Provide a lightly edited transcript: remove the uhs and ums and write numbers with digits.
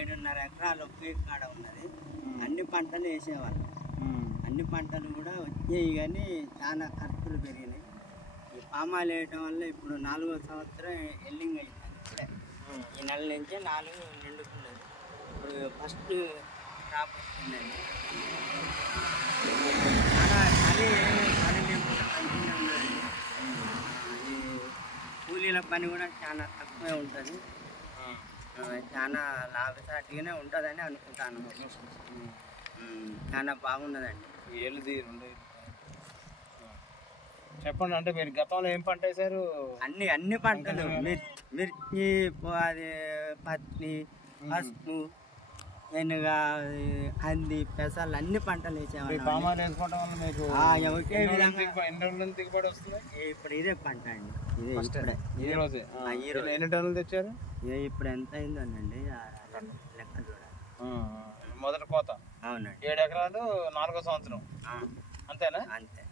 7.5 ఎకరాలు ఒకే కాడ ఉన్నది. అన్ని పంటలు వేసేవాళ్ళు. అన్ని పంటలు కూడా వచ్చాయి, కానీ చాలా ఖర్చులు పెరిగినాయి. ఈ పామాయిల్ వేయటం వల్ల ఇప్పుడు 4వ సంవత్సరం ఎల్లింగ్ అవుతుంది. ఇప్పుడే ఈ నెల నుంచే 4 నిండుతున్నది. ఇప్పుడు ఫస్ట్ క్రాప్ వస్తుందండి. చాలా చలి కూడా మంచిగా ఉన్నది. ఈ కూలీల పని కూడా చాలా తక్కువే ఉంటుంది. చాలా లాభసాటిగానే ఉంటుందని అనుకుంటాను. చాలా బాగున్నదండి. చెప్పండి, అంటే మీరు గతంలో ఏం పంట వేసారు? అన్ని పంటలు, మిర్చి, అది పత్తి, పసుపు, శనగ, కంది, పెసలు అన్ని పంటలు వేసేవాళ్ళు. పామాయిల్ వేసుకోవడం వల్ల మీకు ఎన్ని రోజుల దిగుబడి వస్తుంది? ఇప్పుడు ఇదే పంట అండి. ఈ రోజే ఎన్ని టన్నులు తెచ్చారు? ఇప్పుడు ఎంత అయిందోనండి లెక్క చూడాలి. మొదటి కోత. అవునండి. 7 ఎకరాలు 4వ సంవత్సరం. అంతేనా? అంతే.